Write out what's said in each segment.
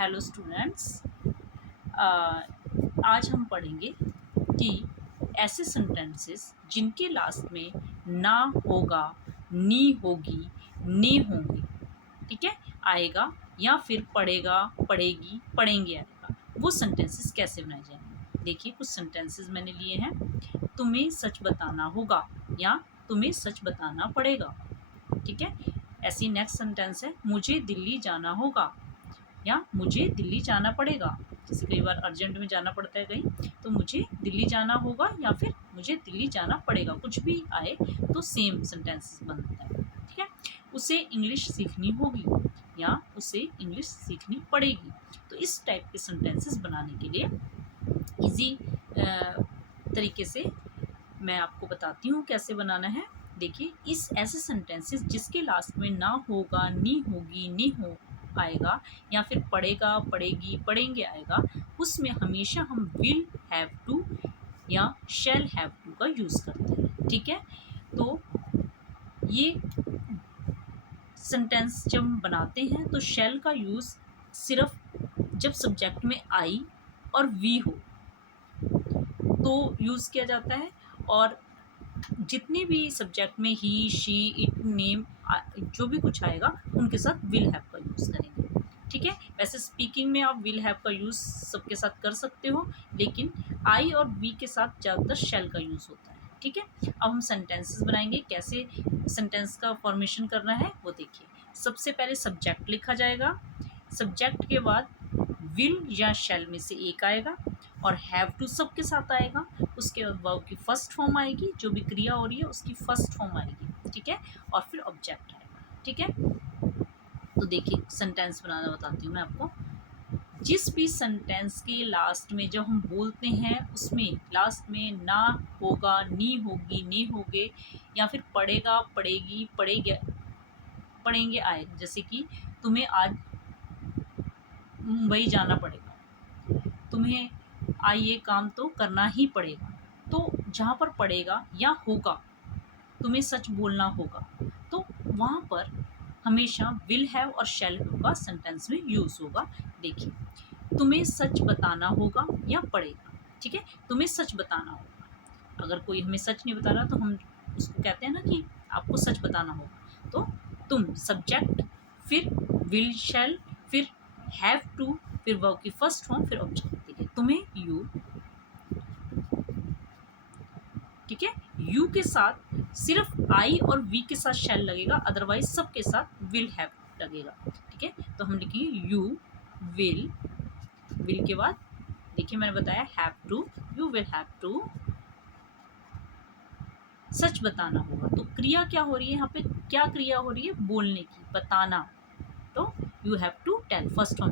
Hello students, आज हम पढ़ेंगे कि ऐसे सेंटेंसेस जिनके लास्ट में ना होगा, नी होगी, ने होंगे, ठीक है, आएगा या फिर पढ़ेगा, पढ़ेगी, पढ़ेंगे आएगा, वो सेंटेंसेस कैसे बनाए जाएंगे। देखिए, कुछ सेंटेंसेस मैंने लिए हैं। तुम्हें सच बताना होगा या तुम्हें सच बताना पड़ेगा, ठीक है। ऐसी नेक्स्ट सेंटेंस है, मुझे दिल्ली जाना होगा या मुझे दिल्ली जाना पड़ेगा। जैसे कई बार अर्जेंट में जाना पड़ता है कहीं, तो मुझे दिल्ली जाना होगा या फिर मुझे दिल्ली जाना पड़ेगा, कुछ भी आए तो सेम सेंटेंसेस बनता है, ठीक है। उसे इंग्लिश सीखनी होगी या उसे इंग्लिश सीखनी पड़ेगी। तो इस टाइप के सेंटेंसेस बनाने के लिए इजी तरीके से मैं आपको बताती हूँ कैसे बनाना है। देखिए, इस ऐसे सेंटेंसेस जिसके लास्ट में ना होगा, नी होगी, ने हो आएगा या फिर पढ़ेगा, पढ़ेगी, पढ़ेंगे आएगा, उसमें हमेशा हम विल हैव टू या शैल हैव टू का यूज़ करते हैं, ठीक है। तो ये सेंटेंस जब हम बनाते हैं तो शैल का यूज़ सिर्फ जब सब्जेक्ट में आई और वी हो तो यूज़ किया जाता है, और जितने भी सब्जेक्ट में ही, शी, इट, नेम जो भी कुछ आएगा उनके साथ विल हैव का यूज़ करेंगे, ठीक है। वैसे स्पीकिंग में आप विल हैव का यूज़ सबके साथ कर सकते हो, लेकिन आई और वी के साथ ज़्यादातर शैल का यूज़ होता है, ठीक है। अब हम सेंटेंसेस बनाएंगे, कैसे सेंटेंस का फॉर्मेशन करना है वो देखिए। सबसे पहले सब्जेक्ट लिखा जाएगा, सब्जेक्ट के बाद विल या शैल में से एक आएगा और हैव टू सबके साथ आएगा। उसके बाद वर्ब की फर्स्ट फॉर्म आएगी, जो भी क्रिया हो रही है उसकी फर्स्ट फॉर्म आएगी, ठीक है, और फिर ऑब्जेक्ट आएगा, ठीक है। तो देखिए, सेंटेंस बनाना बताती हूँ मैं आपको। जिस भी सेंटेंस के लास्ट में जब हम बोलते हैं उसमें लास्ट में ना होगा, नी होगी, ने होगे या फिर पढ़ेगा, पढ़ेगी, पढ़ेगे, पढ़ेंगे आएगा। जैसे कि तुम्हें आज मुंबई जाना पड़ेगा, तुम्हें ये काम तो करना ही पड़ेगा। तो जहाँ पर पड़ेगा या होगा, तुम्हें सच बोलना होगा, तो वहाँ पर हमेशा विल हैव और शैल हैव का सेंटेंस में यूज़ होगा। देखिए, तुम्हें सच बताना होगा या पड़ेगा, ठीक है। तुम्हें सच बताना होगा, अगर कोई हमें सच नहीं बता रहा तो हम उसको कहते हैं ना कि आपको सच बताना होगा। तो तुम सब्जेक्ट, फिर विल शैल, फिर हैव टू, फिर वर्ब की फर्स्ट फॉर्म, फिर ऑब्जेक्ट। ठीक है, तुम्हें यू, ठीक है, यू के साथ सिर्फ आई और वी के साथ शैल लगेगा, अदरवाइज सबके साथ विल हैव लगेगा, ठीक है। तो हम लिखेंगे यू विल, विल के बाद देखिए मैंने बताया have to, you will have to सच बताना होगा। तो क्रिया क्या हो रही है यहाँ पे, क्या क्रिया हो रही है, बोलने की, बताना। तो you have to tell, first one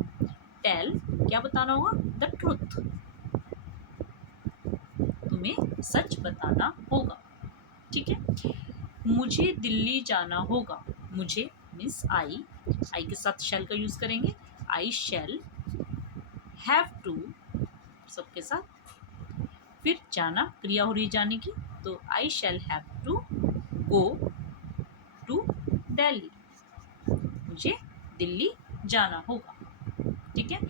tell, क्या बताना होगा, द ट्रुथ, तुम्हें सच बताना होगा, ठीक है। मुझे दिल्ली जाना होगा, मुझे मीन्स आई, आई के साथ शैल का यूज करेंगे, आई शैल हैव टू सबके साथ, फिर जाना, क्रिया हो रही है जाने की, तो I shall have to go to Delhi, मुझे दिल्ली जाना होगा, ठीक है।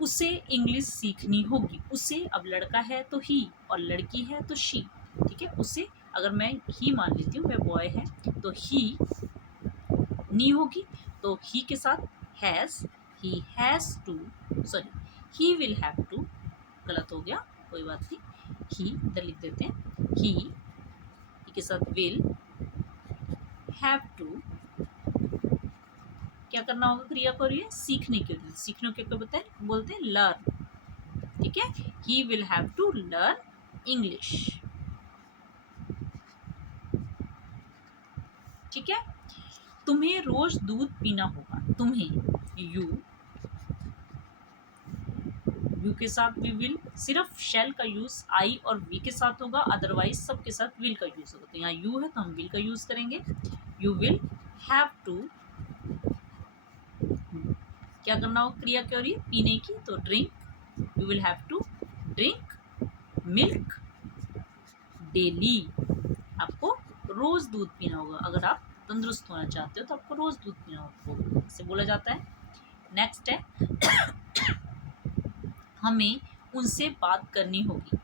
उसे इंग्लिश सीखनी होगी, उसे अब लड़का है तो ही और लड़की है तो शी, ठीक है। उसे अगर मैं ही मान लेती हूँ, वह बॉय है तो ही, नी होगी तो ही के साथ has, he has to, sorry he will have to, गलत हो गया कोई बात नहीं, ही इधर लिख देते हैं, ही के साथ विल हैव टू, क्या करना होगा, क्रिया को रही है सीखने के लिए, सीखने के क्या बोलते हैं लर्न, ठीक है। He will have to learn English, ठीक है। तुम्हें रोज दूध पीना होगा, तुम्हें यू के साथ भी विल, सिर्फ शैल का यूज आई और वी के साथ होगा, अदरवाइज सबके साथ विल का यूज होगा। तो यहाँ यू है तो हम विल का यूज करेंगे, यू विल हैव टू, क्या करना होगा, क्रिया क्या हो रही है पीने की, तो drink, you will have to drink milk daily, आपको रोज दूध पीना होगा, अगर आप तंदुरुस्त होना चाहते हो तो आपको रोज दूध पीना होगा, इसे बोला जाता है। नेक्स्ट है, हमें उनसे बात करनी होगी।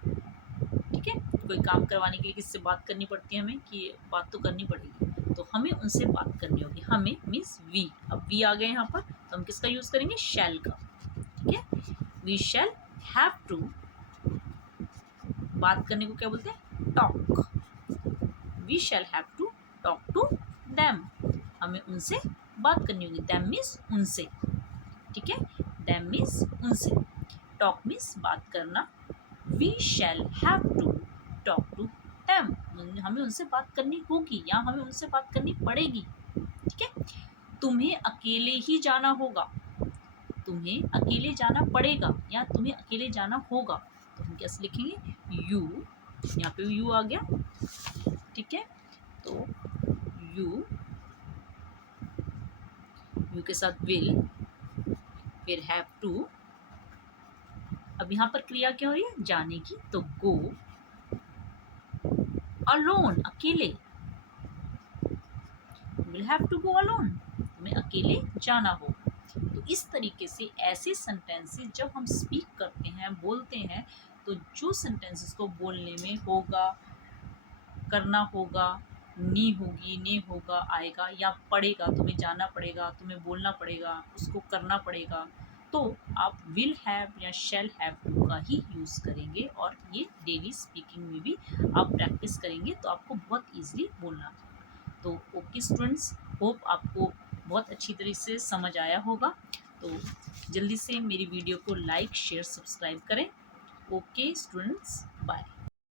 ठीक है, कोई काम करवाने के लिए किससे बात करनी पड़ती है हमें, कि बात तो करनी पड़ेगी, तो हमें उनसे बात करनी होगी। हमें मीन्स वी, अब वी आ गए यहाँ पर, तो हम किसका यूज करेंगे, शैल का। ठीक है, वी शैल हैव टू, बात करने को क्या बोलते हैं, talk. We shall have to talk to them, हमें उनसे बात करनी होगी। देम मीन्स उनसे। ठीक है, देम मीन्स उनसे, टॉक मीन्स बात करना, we shall have to talk to them, हमें उनसे बात करनी होगी या हमें उनसे बात करनी पड़ेगी। ठीक है, तुम्हें अकेले ही जाना होगा, तुम्हें अकेले जाना पड़ेगा या तुम्हें अकेले जाना होगा, तो हम कैसे लिखेंगे, यू, यहाँ पे यू आ गया। ठीक है, तो यू, यू के साथ विल, फिर हैव टू, अब यहाँ पर क्रिया क्या हो रही है, जाने की, तो गो, अलोन, अकेले, will have to go alone, तुम्हें अकेले जाना हो। तो इस तरीके से ऐसे सेंटेंसेस जब हम स्पीक करते हैं, बोलते हैं, तो जो सेंटेंसेस को बोलने में होगा, करना होगा, नी होगी, ने होगा, आएगा या पड़ेगा, तुम्हें जाना पड़ेगा, तुम्हें बोलना पड़ेगा, उसको करना पड़ेगा, तो आप विल हैव या शैल हैव टू का ही यूज़ करेंगे। और ये डेली स्पीकिंग में भी आप प्रैक्टिस करेंगे तो आपको बहुत ईजिली बोलना आएगा। तो ओके स्टूडेंट्स, होप आपको बहुत अच्छी तरह से समझ आया होगा। तो जल्दी से मेरी वीडियो को लाइक, शेयर, सब्सक्राइब करें। Okay students, bye.